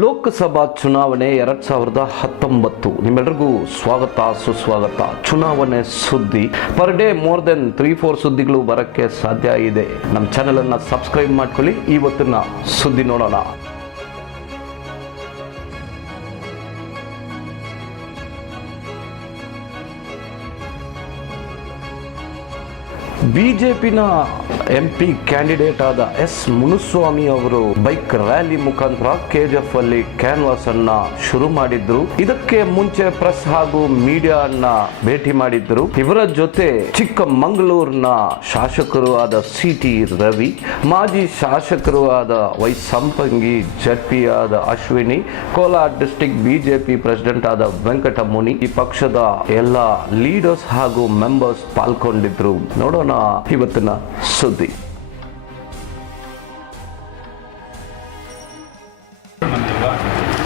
ಲೋಕಸಭಾ ಚುನಾವಣೆ 2019 ನಿಮ್ಮೆಲ್ಲರಿಗೂ ಸ್ವಾಗತ ಸುಸ್ವಾಗತ. ಚುನಾವಣೆ ಸುದ್ದಿ ಪರ್ ಡೇ ಮೋರ್ ದೆನ್ 3-4 ಸುದ್ದಿಗಳು ಬರಕ್ಕೆ ಸಾಧ್ಯ ಇದೆ. ನಮ್ಮ ಚಾನೆಲ್ ಅನ್ನ ಸಬ್ಸ್ಕ್ರೈಬ್ ಮಾಡ್ಕೊಳ್ಳಿ. ಇವತ್ತಿನ ಸುದ್ದಿ ನೋಡೋಣ. ಬಿಜೆಪಿನ ಎಂಪಿ ಕ್ಯಾಂಡಿಡೇಟ್ ಆದ ಎಸ್ ಮುನುಸ್ವಾಮಿ ಅವರು ಬೈಕ್ ರ್ಯಾಲಿ ಮುಖಾಂತರ ಕೆಜಿಎಫ್ ಅಲ್ಲಿ ಕ್ಯಾನ್ವಾಸ್ ಅನ್ನ ಶುರು ಮಾಡಿದ್ರು. ಇದಕ್ಕೆ ಮುಂಚೆ ಪ್ರೆಸ್ ಹಾಗೂ ಮೀಡಿಯಾ ಅನ್ನ ಭೇಟಿ ಮಾಡಿದ್ರು. ಇವರ ಜೊತೆ ಚಿಕ್ಕಮಗಳೂರಿನ ಶಾಸಕರು ಆದ ಸಿಟಿ ರವಿ, ಮಾಜಿ ಶಾಸಕರು ಆದ ವೈ ಸಂಪಂಗಿ, ಜಡ್ಪಿ ಆದ Ashwini, Kolar district BJP president ಆದ ವೆಂಕಟಮುನಿ, ಈ ಪಕ್ಷದ ಎಲ್ಲ ಲೀಡರ್ಸ್ ಹಾಗೂ ಮೆಂಬರ್ಸ್ ಪಾಲ್ಗೊಂಡಿದ್ರು. ನೋಡೋಣ ಇವತ್ತಿನ ಸುದ್ದಿ.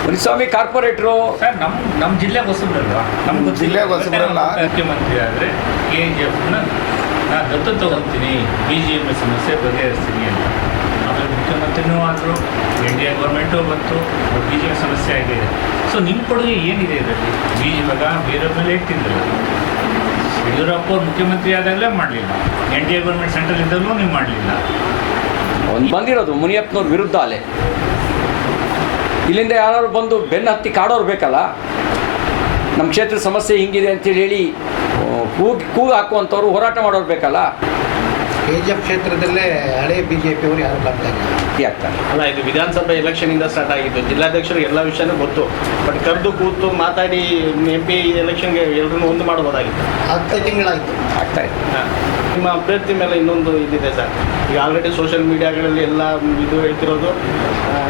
ಮುನಿಸ್ವಾಮಿ ಕಾರ್ಪೊರೇಟ್ರು ಸರ್ ನಮ್ಮ ಜಿಲ್ಲೆ ಹೊಸಬ್ರಲ್ವಾ? ನಮ್ಗೆ ಜಿಲ್ಲೆ ಹೊಸಬ್ರಲ್ಲ. ಮುಖ್ಯಮಂತ್ರಿ ಆದರೆ KGF ನಾ ದತ್ತು ತಗೊಂತೀನಿ, BGM ಸಮಸ್ಯೆ ಬಗೆಹರಿಸ್ತೀನಿ ಅಂತ. ಆಮೇಲೆ ಮುಖ್ಯಮಂತ್ರಿನೂ ಆದರು, ಇಂಡಿಯಾ ಗೌರ್ಮೆಂಟು ಬಂತು, BGM ಸಮಸ್ಯೆ ಆಗಿದೆ. ಸೊ ನಿಮ್ಮ ಕೊಡುಗೆ ಏನಿದೆ ಇದರಲ್ಲಿ? ಇವಾಗ ಬೇರೆ ಮೇಲೆ ಇಟ್ಟಿದ್ರಲ್ಲ, ಯಡಿಯೂರಪ್ಪ ಅವ್ರು ಮುಖ್ಯಮಂತ್ರಿ ಆದಾಗಲೇ ಮಾಡಲಿಲ್ಲ, NDA ಗೌರ್ಮೆಂಟ್ ಸೆಂಟ್ರಲ್ ಇದ್ದಾಗಲೂ ನೀವು ಮಾಡಲಿಲ್ಲ. ಒಂದು ಬಂದಿರೋದು ಮುನಿಯಪ್ಪನವ್ರ ವಿರುದ್ಧ ಅಲೆ. ಇಲ್ಲಿಂದ ಯಾರು ಬಂದು ಬೆನ್ನು ಹತ್ತಿ ಕಾಡೋರು ಬೇಕಲ್ಲ. ನಮ್ಮ ಕ್ಷೇತ್ರ ಸಮಸ್ಯೆ ಹಿಂಗಿದೆ ಅಂತೇಳಿ ಹೇಳಿ ಕೂಗು ಹಾಕುವಂಥವ್ರು ಹೋರಾಟ ಮಾಡೋರು ಬೇಕಲ್ಲ. KGF ಕ್ಷೇತ್ರದಲ್ಲೇ ಹಳೆ BJP ಅವರು ಯಾರು ಆಗ್ತಾರೆ ಅಲ್ಲ, ಇದು ವಿಧಾನಸಭೆ ಎಲೆಕ್ಷನ್ ಇಂದ ಸ್ಟಾರ್ಟ್ ಆಗಿದ್ದು. ಜಿಲ್ಲಾಧ್ಯಕ್ಷರಿಗೆ ಎಲ್ಲ ವಿಷಯನೂ ಗೊತ್ತು. ಬಟ್ ಕರೆದು ಕೂತು ಮಾತಾಡಿ MP ಎಲೆಕ್ಷನ್ಗೆ ಎಲ್ಲರನ್ನೂ ಒಂದು ಮಾಡ್ಬೋದಾಗಿತ್ತು. 10 ತಿಂಗಳಾಯಿತು ಆಗ್ತಾ ಇದೆ. ನಿಮ್ಮ ಅಭ್ಯರ್ಥಿ ಮೇಲೆ ಇನ್ನೊಂದು ಇದಿದೆ ಸರ್. ಈಗ ಆಲ್ರೆಡಿ ಸೋಷಿಯಲ್ ಮೀಡಿಯಾಗಳಲ್ಲಿ ಎಲ್ಲ ಇದು ಹೇಳ್ತಿರೋದು,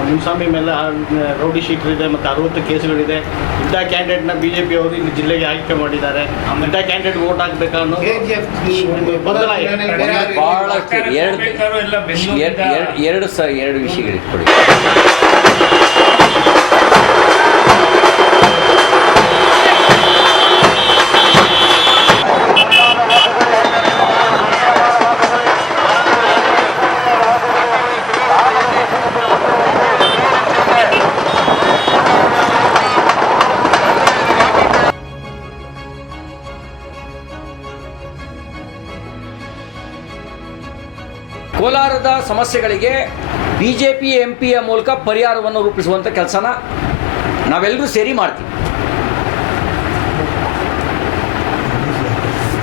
ಮುನಿಸ್ವಾಮಿ ಮೇಲೆ ರೌಡಿ ಶೀಟರ್ ಇದೆ ಮತ್ತು 60 ಕೇಸುಗಳಿದೆ. ಇಂಥ ಕ್ಯಾಂಡಿಡೇಟ್ನ BJP ಅವರು ಇಲ್ಲಿ ಜಿಲ್ಲೆಗೆ ಆಯ್ಕೆ ಮಾಡಿದ್ದಾರೆ. ಇಂಥ ಕ್ಯಾಂಡಿಡೇಟ್ ವೋಟ್ ಹಾಕ್ಬೇಕಾ ಅನ್ನೋ ಗೊಂದಲ ಇದೆ. ಭಾಳಷ್ಟು ಎರಡು ವಿಷಯಗಳು ಇಟ್ಕೊಳ್ಳಿ. ಕೋಲಾರದ ಸಮಸ್ಯೆಗಳಿಗೆ BJP MPಯ ಮೂಲಕ ಪರಿಹಾರವನ್ನು ರೂಪಿಸುವಂಥ ಕೆಲಸನ ನಾವೆಲ್ಲರೂ ಸೇರಿ ಮಾಡ್ತೀವಿ.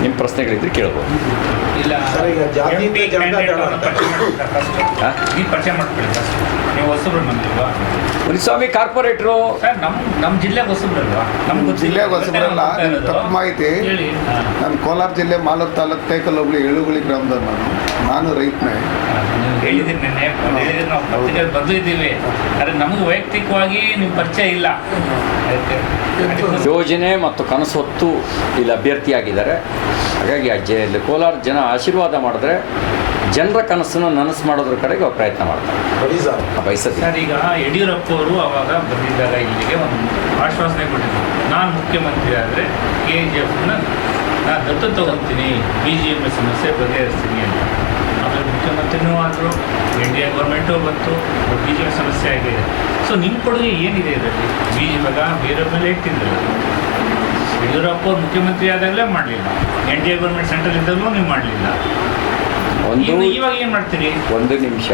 ನಿಮ್ಮ ಪ್ರಶ್ನೆಗಳಿದ್ರೆ ಕೇಳ್ಬೋದು. ಇಲ್ಲ ನೀವು ಪರಿಚಯ ಮಾಡ್ಕೊಳ್ಳಿ ಫಸ್ಟ್. ನೀವು ಹೊಸಬ್ರು ಬಂದಿಲ್ವಾ? ಮುನಿಸ್ವಾಮಿ ಕಾರ್ಪೊರೇಟ್ರು ಸರ್ ನಮ್ಮ ಜಿಲ್ಲೆ ಹೊಸಬ್ರಲ್ವಾ? ನಮ್ಗೆ ಜಿಲ್ಲೆ ಹೊಸಬ್ರಲ್ಲ. ತಪ್ಪು ಮಾಹಿತಿ. ಹೇಳಿ. ನಾನು ಕೋಲಾರ ಜಿಲ್ಲೆ ಮಾಲೂರು ತಾಲೂಕು ತೈಕಲ್ ಹೋಬಳಿ ಎಳುಗುಳಿ ಗ್ರಾಮದವ್ರು. ನಾನು ರೈತನೇ. ನೀವು ಹೇಳಿದ್ದೀನಿ ನೆನ್ನೆ, ಹೇಳಿದ್ರೆ ನಾವು ಪತ್ರಿಕೆ ಬಂದಿದ್ದೀವಿ. ಆದರೆ ನಮಗೆ ವೈಯಕ್ತಿಕವಾಗಿ ನಿಮ್ಮ ಪರಿಚಯ ಇಲ್ಲ. ಯೋಜನೆ ಮತ್ತು ಕನಸು ಹೊತ್ತು ಇಲ್ಲಿ ಅಭ್ಯರ್ಥಿಯಾಗಿದ್ದಾರೆ. ಹಾಗಾಗಿ ಕೋಲಾರ ಜನ ಆಶೀರ್ವಾದ ಮಾಡಿದ್ರೆ ಜನರ ಕನಸನ್ನು ನನಸು ಮಾಡೋದ್ರ ಕಡೆಗೆ ಅವ್ರು ಪ್ರಯತ್ನ ಮಾಡ್ತಾರೆ. ಬಯಸತಿ ಸರ್, ಈಗ ಯಡಿಯೂರಪ್ಪ ಅವರು ಅವಾಗ ಬಂದಿದ್ದಾಗ ಇಲ್ಲಿಗೆ ಒಂದು ಆಶ್ವಾಸನೆ ಕೊಟ್ಟಿದ್ದರು, ನಾನು ಮುಖ್ಯಮಂತ್ರಿ ಆದರೆ KGFನ ನಾನು ದತ್ತು ತಗೊಂತೀನಿ, BGM ಸಮಸ್ಯೆ ಬಗೆಹರಿಸ್ತೀನಿ ಅಂತ. ಆಮೇಲೆ ಮುಖ್ಯಮಂತ್ರಿನೂ ಆದರು, ಇಂಡಿಯಾ ಗೌರ್ಮೆಂಟು ಬಂತು, BGM ಸಮಸ್ಯೆ ಆಗಿದೆ. ಸೊ ನಿಮ್ಮ ಕೊಡುಗೆ ಏನಿದೆ ಇದರಲ್ಲಿ? ಇವಾಗ ಬೇರೆ ಮೇಲೆ ಇಟ್ಟಿದ್ರಲ್ಲ, ಯಡಿಯೂರಪ್ಪ ಅವ್ರು ಮುಖ್ಯಮಂತ್ರಿ ಆದಾಗಲೇ ಮಾಡಲಿಲ್ಲ, NDA ಗೌರ್ಮೆಂಟ್ ಸೆಂಟ್ರಲ್ ಇದ್ದಾಗಲೂ ನೀವು ಮಾಡಲಿಲ್ಲ. ಇವಾಗ ಏನು ಮಾಡ್ತೀರಿ? ಒಂದು ನಿಮಿಷ.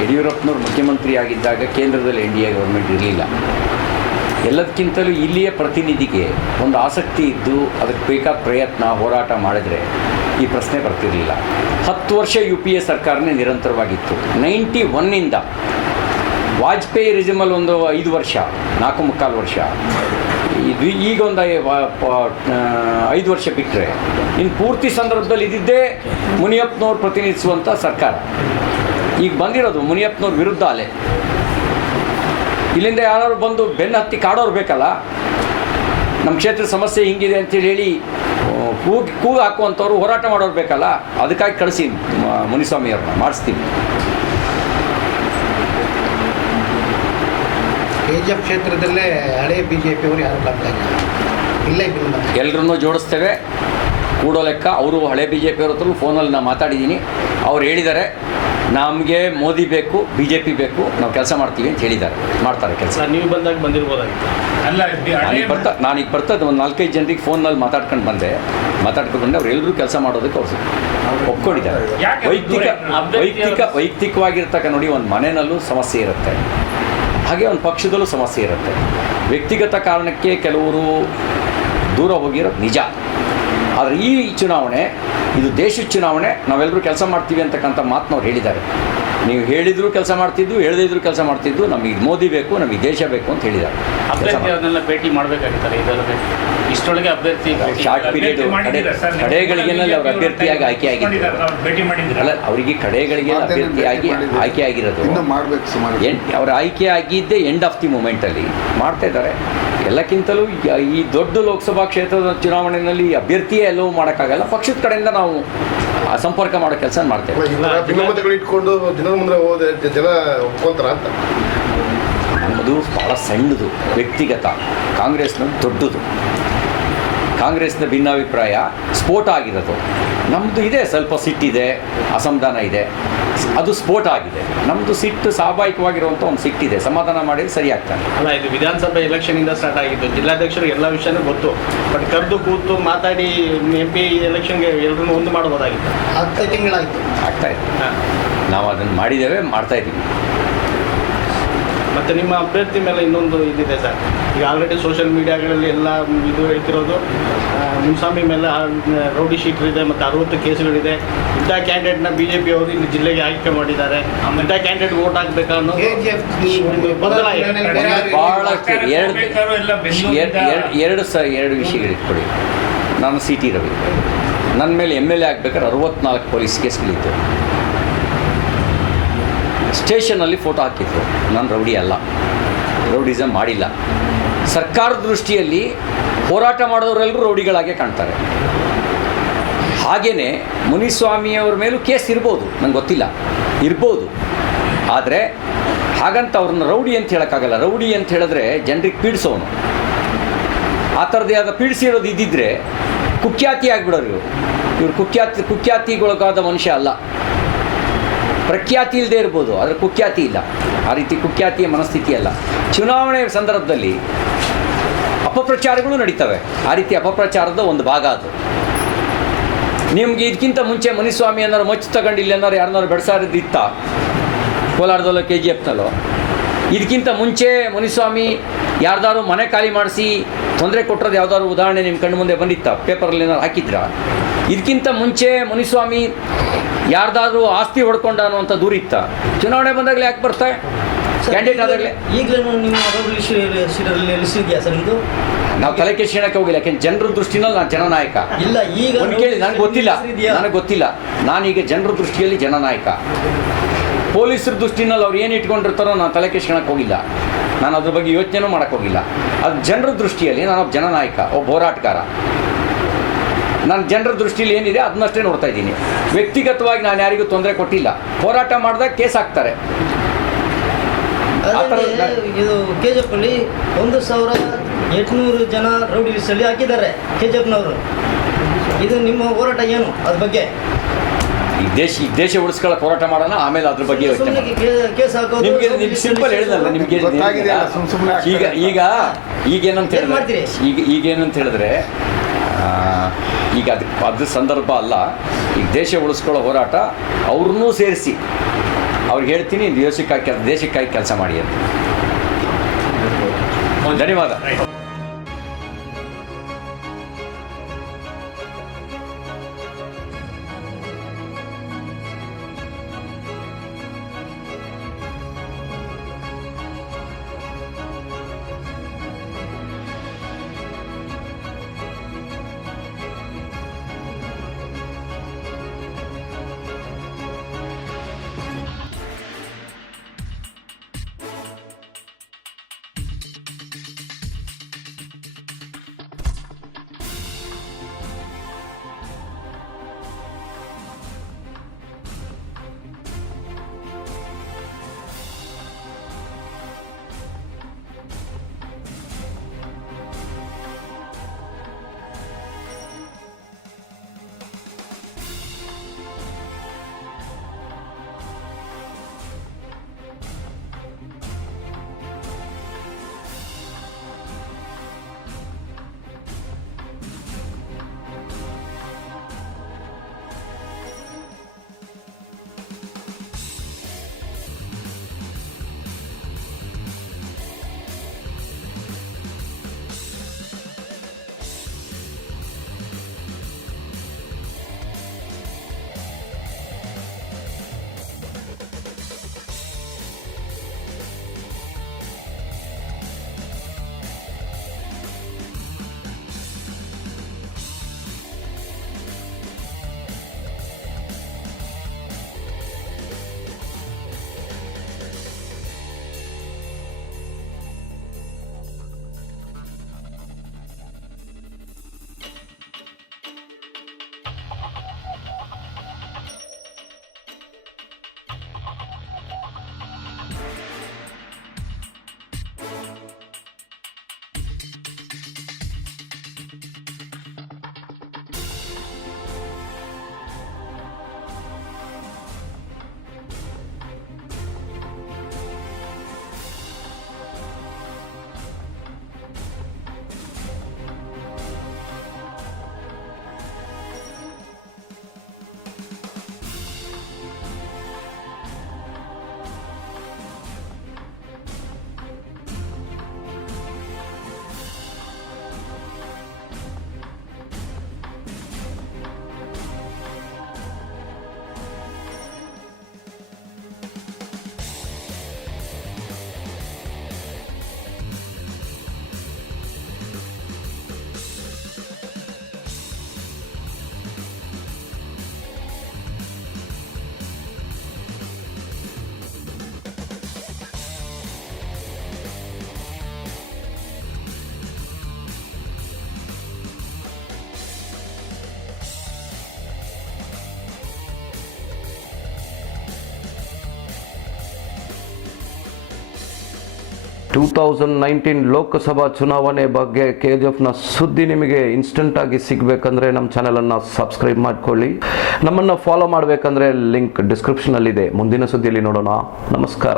ಯಡಿಯೂರಪ್ಪನವ್ರು ಮುಖ್ಯಮಂತ್ರಿ ಆಗಿದ್ದಾಗ ಕೇಂದ್ರದಲ್ಲಿ NDA ಗೌರ್ಮೆಂಟ್ ಇರಲಿಲ್ಲ. ಎಲ್ಲದಕ್ಕಿಂತಲೂ ಇಲ್ಲಿಯ ಪ್ರತಿನಿಧಿಗೆ ಒಂದು ಆಸಕ್ತಿ ಇದ್ದು ಅದಕ್ಕೆ ಬೇಕಾದ ಪ್ರಯತ್ನ ಹೋರಾಟ ಮಾಡಿದರೆ ಈ ಪ್ರಶ್ನೆ ಬರ್ತಿರಲಿಲ್ಲ. 10 ವರ್ಷ UPA ಸರ್ಕಾರನೇ ನಿರಂತರವಾಗಿತ್ತು. 91ನಿಂದ ವಾಜಪೇಯಿ ರಿಜಿಮಲ್ಲಿ ಒಂದು 5 ವರ್ಷ, 4.25 ವರ್ಷ, ಇದು ಈಗ ಒಂದು 5 ವರ್ಷ ಬಿಟ್ಟರೆ ಇನ್ನು ಪೂರ್ತಿ ಸಂದರ್ಭದಲ್ಲಿ ಇದ್ದಿದ್ದೇ ಮುನಿಯಪ್ಪನವ್ರು ಪ್ರತಿನಿಧಿಸುವಂಥ ಸರ್ಕಾರ. ಈಗ ಬಂದಿರೋದು ಮುನಿಯಪ್ಪನವ್ರ ವಿರುದ್ಧ ಅಲೆ. ಇಲ್ಲಿಂದ ಯಾರು ಬಂದು ಬೆನ್ನು ಹತ್ತಿ ಕಾಡೋರು ಬೇಕಲ್ಲ. ನಮ್ಮ ಕ್ಷೇತ್ರ ಸಮಸ್ಯೆ ಹಿಂಗಿದೆ ಅಂತೇಳಿ ಹೇಳಿ ಕೂಗು ಹಾಕುವಂಥವ್ರು ಹೋರಾಟ ಮಾಡೋರು ಬೇಕಲ್ಲ. ಅದಕ್ಕಾಗಿ ಕಳಿಸಿ ಮುನಿಸ್ವಾಮಿಯವ್ರನ್ನ ಮಾಡಿಸ್ತೀವಿ. KGF ಕ್ಷೇತ್ರದಲ್ಲೇ ಹಳೆ BJP ಅವರು ಯಾರು ಇಲ್ಲ. ಎಲ್ಲರನ್ನೂ ಜೋಡಿಸ್ತೇವೆ. ಕೂಡೋ ಲೆಕ್ಕ ಅವರು ಹಳೆ BJP ಅವ್ರ ಹತ್ರ ಫೋನಲ್ಲಿ ನಾನು ಮಾತಾಡಿದ್ದೀನಿ. ಅವ್ರು ಹೇಳಿದ್ದಾರೆ ನಮಗೆ ಮೋದಿ ಬೇಕು, ಬಿ ಜೆ ಪಿ ಬೇಕು, ನಾವು ಕೆಲಸ ಮಾಡ್ತೀವಿ ಅಂತ ಹೇಳಿದ್ದಾರೆ. ಮಾಡ್ತಾರೆ ಕೆಲಸ. ನೀವು ಬಂದಾಗ ಬಂದಿರ್ಬೋದಾಗಿತ್ತು. ಅಲ್ಲ ನಾನೀಗ ಬರ್ತದೆ ಒಂದು 4-5 ಜನರಿಗೆ ಫೋನಲ್ಲಿ ಮಾತಾಡ್ಕೊಂಡು ಬಂದೆ. ಅವ್ರು ಎಲ್ಲರೂ ಕೆಲಸ ಮಾಡೋದಕ್ಕೆ ಅವ್ರು ಒಪ್ಕೊಂಡಿದ್ದಾರೆ. ವೈಯಕ್ತಿಕವಾಗಿರ್ತಕ್ಕ ನೋಡಿ, ಒಂದು ಮನೆಯಲ್ಲೂ ಸಮಸ್ಯೆ ಇರುತ್ತೆ, ಹಾಗೆ ಒಂದು ಪಕ್ಷದಲ್ಲೂ ಸಮಸ್ಯೆ ಇರುತ್ತೆ. ವ್ಯಕ್ತಿಗತ ಕಾರಣಕ್ಕೆ ಕೆಲವರು ದೂರ ಹೋಗಿರೋದು ನಿಜ. ಆದರೆ ಈ ಚುನಾವಣೆ ಇದು ದೇಶದ ಚುನಾವಣೆ, ನಾವೆಲ್ಲರೂ ಕೆಲಸ ಮಾಡ್ತೀವಿ ಅಂತಕ್ಕಂಥ ಮಾತನ್ನ ಅವ್ರು ಹೇಳಿದ್ದಾರೆ. ನೀವು ಹೇಳಿದ್ರು ಕೆಲಸ ಮಾಡ್ತಿದ್ದು, ಹೇಳದೇ ಇದ್ರು ಕೆಲಸ ಮಾಡ್ತಿದ್ದು, ನಮಗೆ ಮೋದಿ ಬೇಕು, ನಮಗೆ ದೇಶ ಬೇಕು ಅಂತ ಹೇಳಿದ್ದಾರೆ. ಅಭ್ಯರ್ಥಿ ಅವ್ರನ್ನೆಲ್ಲ ಭೇಟಿ ಮಾಡಬೇಕಾಗಿತ್ತಾರೆ. ಇದರಲ್ಲಿ ಇಷ್ಟೊಳಗೆ ಅಭ್ಯರ್ಥಿ ಶಾರ್ಟ್ ಪೀರಿಯಡ್ ಕಡೆಗಳಿಗೆನಲ್ಲಿ ಅವ್ರ ಅಭ್ಯರ್ಥಿಯಾಗಿ ಆಯ್ಕೆ ಆಗಿದ್ದಾರೆ. ಅಲ್ಲ, ಅವರಿಗೆ ಕಡೆಗಳಿಗೆ ಅಭ್ಯರ್ಥಿಯಾಗಿ ಆಯ್ಕೆ ಆಗಿರೋದು. ಅವ್ರ ಆಯ್ಕೆ ಆಗಿದ್ದೇ ಎಂಡ್ ಆಫ್ ದಿ ಮೂಮೆಂಟಲ್ಲಿ ಮಾಡ್ತಾ ಇದ್ದಾರೆ. ಎಲ್ಲಕ್ಕಿಂತಲೂ ಈ ದೊಡ್ಡ ಲೋಕಸಭಾ ಕ್ಷೇತ್ರದ ಚುನಾವಣೆಯಲ್ಲಿ ಅಭ್ಯರ್ಥಿಯೇ ಎಲ್ಲವೂ ಮಾಡೋಕ್ಕಾಗಲ್ಲ. ಪಕ್ಷದ ಕಡೆಯಿಂದ ನಾವು ಸಂಪರ್ಕ ಮಾಡೋ ಕೆಲಸ ಮಾಡ್ತೇವೆ. ಇಟ್ಕೊಂಡು ಜನರ ಮುಂದೆ ಹೋದೆ ಜನ ಒಪ್ಕೊಂತಾರ ಅಂತ. ನಮ್ಮದು ಭಾಳ ಸಣ್ಣದು ವ್ಯಕ್ತಿಗತ, ಕಾಂಗ್ರೆಸ್ನದ್ದು ದೊಡ್ಡದು. ಕಾಂಗ್ರೆಸ್ನ ಭಿನ್ನಾಭಿಪ್ರಾಯ ಸ್ಫೋಟ ಆಗಿರೋದು. ನಮ್ಮದು ಇದೆ, ಸ್ವಲ್ಪ ಸಿಟ್ಟಿದೆ, ಅಸಮಾಧಾನ ಇದೆ, ಅದು ಸ್ಫೋಟ ಆಗಿದೆ. ನಮ್ಮದು ಸಿಟ್ಟು ಸ್ವಾಭಾವಿಕವಾಗಿರುವಂಥ ಒಂದು ಸಿಟ್ಟಿದೆ, ಸಮಾಧಾನ ಮಾಡಿದ್ರೆ ಸರಿ ಆಗ್ತಾನೆ. ಅಲ್ಲ, ಇದು ವಿಧಾನಸಭೆ ಎಲೆಕ್ಷನಿಂದ ಸ್ಟಾರ್ಟ್ ಆಗಿದ್ದು. ಜಿಲ್ಲಾಧ್ಯಕ್ಷರು ಎಲ್ಲ ವಿಷಯನೂ ಗೊತ್ತು, ಬಟ್ ಕರೆದು ಕೂತು ಮಾತಾಡಿ MP ಎಲೆಕ್ಷನ್ಗೆ ಎಲ್ಲರೂ ಒಂದು ಮಾಡ್ಬೋದಾಗಿತ್ತು. 10 ತಿಂಗಳಾಯಿತು, ಆಗ್ತಾಯಿದೆ. ನಾವು ಅದನ್ನು ಮಾಡಿದ್ದೇವೆ, ಮಾಡ್ತಾಯಿದ್ದೀವಿ. ಮತ್ತು ನಿಮ್ಮ ಅಭ್ಯರ್ಥಿ ಮೇಲೆ ಇನ್ನೊಂದು ಇದಿದೆ ಸರ್. ಈಗ ಆಲ್ರೆಡಿ ಸೋಷಿಯಲ್ ಮೀಡಿಯಾಗಳಲ್ಲಿ ಎಲ್ಲ ಇದು ಹೇಳ್ತಿರೋದು, ಮುನ್ಸ್ವಾಮಿ ಮೇಲೆ ರೌಡಿ ಶೀಟರ್ ಇದೆ ಮತ್ತು 60 ಕೇಸುಗಳಿದೆ. ಇಂಥ ಕ್ಯಾಂಡಿಡೇಟ್ನ BJP ಅವರು ಇಲ್ಲಿ ಜಿಲ್ಲೆಗೆ ಆಯ್ಕೆ ಮಾಡಿದ್ದಾರೆ. ಇಂಥ ಕ್ಯಾಂಡಿಡೇಟ್ ವೋಟ್ ಹಾಕ್ಬೇಕಾ ಅನ್ನೋ ಭಾಳಷ್ಟು ಎರಡು ವಿಷಯಗಳು ಇಟ್ಕೊಳ್ಳಿ. ನಾನು CT ರವಿ, ನನ್ನ ಮೇಲೆ MLA ಆಗ್ಬೇಕಾದ್ರೆ 64 ಪೊಲೀಸ್ ಕೇಸ್ಗಳಿತ್ತು. ಸ್ಟೇಷನಲ್ಲಿ ಫೋಟೋ ಹಾಕಿದ್ರು. ನಾನು ರೌಡಿ ಅಲ್ಲ, ರೌಡಿಸಮ್ ಮಾಡಿಲ್ಲ. ಸರ್ಕಾರದ ದೃಷ್ಟಿಯಲ್ಲಿ ಹೋರಾಟ ಮಾಡೋರೆಲ್ಲರೂ ರೌಡಿಗಳಾಗೆ ಕಾಣ್ತಾರೆ. ಹಾಗೆಯೇ ಮುನಿಸ್ವಾಮಿಯವ್ರ ಮೇಲೂ ಕೇಸ್ ಇರ್ಬೋದು, ನಂಗೆ ಗೊತ್ತಿಲ್ಲ, ಇರ್ಬೋದು. ಆದರೆ ಹಾಗಂತ ಅವ್ರನ್ನ ರೌಡಿ ಅಂತ ಹೇಳೋಕ್ಕಾಗಲ್ಲ. ರೌಡಿ ಅಂತ ಹೇಳಿದ್ರೆ ಜನರಿಗೆ ಪೀಡಿಸೋನು. ಆ ಥರದ್ದೇ ಆದ ಪೀಡಿಸಿರೋದು ಇದ್ದಿದ್ದರೆ ಕುಖ್ಯಾತಿ ಆಗಿಬಿಡೋರು. ಇವರು ಕುಖ್ಯಾತಿಗೊಳಗಾದ ಮನುಷ್ಯ ಅಲ್ಲ. ಪ್ರಖ್ಯಾತಿ ಇಲ್ಲದೆ ಇರ್ಬೋದು, ಆದರೆ ಕುಖ್ಯಾತಿ ಇಲ್ಲ. ಆ ರೀತಿ ಕುಖ್ಯಾತಿಯ ಮನಸ್ಥಿತಿ ಅಲ್ಲ. ಚುನಾವಣೆ ಸಂದರ್ಭದಲ್ಲಿ ಅಪಪ್ರಚಾರಗಳು ನಡೀತವೆ. ಆ ರೀತಿ ಅಪಪ್ರಚಾರದ ಒಂದು ಭಾಗ ಅದು. ನಿಮಗೆ ಇದಕ್ಕಿಂತ ಮುಂಚೆ ಮುನಿಸ್ವಾಮಿ ಏನಾರು ಮಚ್ಚು ತಗೊಂಡು ಇಲ್ಲಿ ಏನಾರು ಯಾರನ್ನಾರು ಬೆಳೆಸಾರಿದ್ದಿತ್ತ ಕೋಲಾರದಲ್ಲೋ KGFನಲ್ಲೋ? ಇದಕ್ಕಿಂತ ಮುಂಚೆ ಮುನಿಸ್ವಾಮಿ ಯಾರ್ದಾರು ಮನೆ ಖಾಲಿ ಮಾಡಿಸಿ ತೊಂದರೆ ಕೊಟ್ಟರೋದು ಯಾವ್ದಾದ್ರು ಉದಾಹರಣೆ ನಿಮ್ಮ ಕಣ್ಣು ಮುಂದೆ ಬಂದಿತ್ತ? ಪೇಪರಲ್ಲಿ ಏನಾರು ಹಾಕಿದ್ರಾ? ಇದಕ್ಕಿಂತ ಮುಂಚೆ ಮುನಿಸ್ವಾಮಿ ಯಾರ್ದಾದ್ರೂ ಆಸ್ತಿ ಹೊಡ್ಕೊಂಡ ಅನ್ನುವಂಥ ದೂರಿತ್ತ? ಚುನಾವಣೆ ಬಂದಾಗಲೇ ಯಾಕೆ ಬರ್ತಾರೆ? ಕ್ಯಾಂಡಿಡೇಟ್ ಆದಾಗಲೇ ಈಗಲೂ ನಿಮ್ಮ ಸೀಟಲ್ಲಿ ಸರ್ ನಿಮ್ಮದು? ನಾವು ತಲೆ ಕೆಡಿಸ್ಕೊಳ್ಳೋಕೆ ಹೋಗಿಲ್ಲ. ಯಾಕೆಂದ್ರೆ ಜನರ ದೃಷ್ಟಿನಲ್ಲಿ ನಾನು ಜನನಾಯಕ ಇಲ್ಲ. ಈಗ ಒಂದು ಕೇಳಿ, ನನಗೆ ಗೊತ್ತಿಲ್ಲ. ನಾನೀಗ ಜನರ ದೃಷ್ಟಿಯಲ್ಲಿ ಜನನಾಯಕ. ಪೊಲೀಸರ ದೃಷ್ಟಿನಲ್ಲಿ ಅವ್ರು ಏನು ಇಟ್ಕೊಂಡಿರ್ತಾರೋ ನಾನು ತಲೆ ಕೆಡಿಸ್ಕೊಳ್ಳೋಕೆ ಹೋಗಿಲ್ಲ. ನಾನು ಅದ್ರ ಬಗ್ಗೆ ಯೋಚನೆನೂ ಮಾಡೋಕ್ಕೆ ಹೋಗಿಲ್ಲ. ಅದು ಜನರ ದೃಷ್ಟಿಯಲ್ಲಿ ನಾನು ಒಬ್ಬ ಜನನಾಯಕ, ಒಬ್ಬ ಹೋರಾಟಗಾರ. ನಾನು ಜನರ ದೃಷ್ಟಿಯಲ್ಲಿ ಏನಿದೆ ಅದನ್ನಷ್ಟೇ ನೋಡ್ತಾ ಇದ್ದೀನಿ. ವ್ಯಕ್ತಿಗತವಾಗಿ ನಾನು ಯಾರಿಗೂ ತೊಂದರೆ ಕೊಟ್ಟಿಲ್ಲ. ಹೋರಾಟ ಮಾಡಿದಾಗ ಕೇಸ್ ಹಾಕ್ತಾರೆ. ಇದು KGFಲ್ಲಿ 1800 ಜನ ರೌಡಿ ಲಿಸ್ಟಲ್ಲಿ ಹಾಕಿದ್ದಾರೆ KGFನವರು. ಇದು ನಿಮ್ಮ ಹೋರಾಟ ಏನು ಅದ್ರ ಬಗ್ಗೆ? ಈ ದೇಶ ಉಳಿಸ್ಕೊಳ್ಳೋಕೆ ಹೋರಾಟ ಮಾಡೋಣ, ಆಮೇಲೆ ಅದ್ರ ಬಗ್ಗೆ ಯೋಚನೆ ನಿಮ್ಗೆ ಸಿಂಪಲ್ ಹೇಳಿದಲ್ಲ. ನಿಮ್ಗೆ ಈಗೇನಂತ ಹೇಳಿದ್ರೆ ಈಗ ಅದು ಸಂದರ್ಭ ಅಲ್ಲ. ಈಗ ದೇಶ ಉಳಿಸ್ಕೊಳ್ಳೋ ಹೋರಾಟ ಅವ್ರನ್ನೂ ಸೇರಿಸಿ ಅವ್ರಿಗೆ ಹೇಳ್ತೀನಿ, ದೇಶಕ್ಕಾಗಿ ಕೆಲಸ ಮಾಡಿ ಅಂತ. ಧನ್ಯವಾದ. 2019 ಲೋಕಸಭಾ ಚುನಾವಣೆ ಬಗ್ಗೆ KGF ನ ಸುದ್ದಿ ನಿಮಗೆ ಇನ್ಸ್ಟೆಂಟ್ ಆಗಿ ಸಿಗಬೇಕಂದ್ರೆ ನಮ್ಮ ಚಾನೆಲ್ ಅನ್ನು ಸಬ್ಸ್ಕ್ರೈಬ್ ಮಾಡ್ಕೊಳ್ಳಿ. ನಮ್ಮನ್ನು ಫಾಲೋ ಮಾಡಬೇಕಂದ್ರೆ ಲಿಂಕ್ ಡಿಸ್ಕ್ರಿಪ್ಷನ್ ಅಲ್ಲಿ ಇದೆ. ಮುಂದಿನ ಸುದ್ದಿಯಲ್ಲಿ ನೋಡೋಣ. ನಮಸ್ಕಾರ.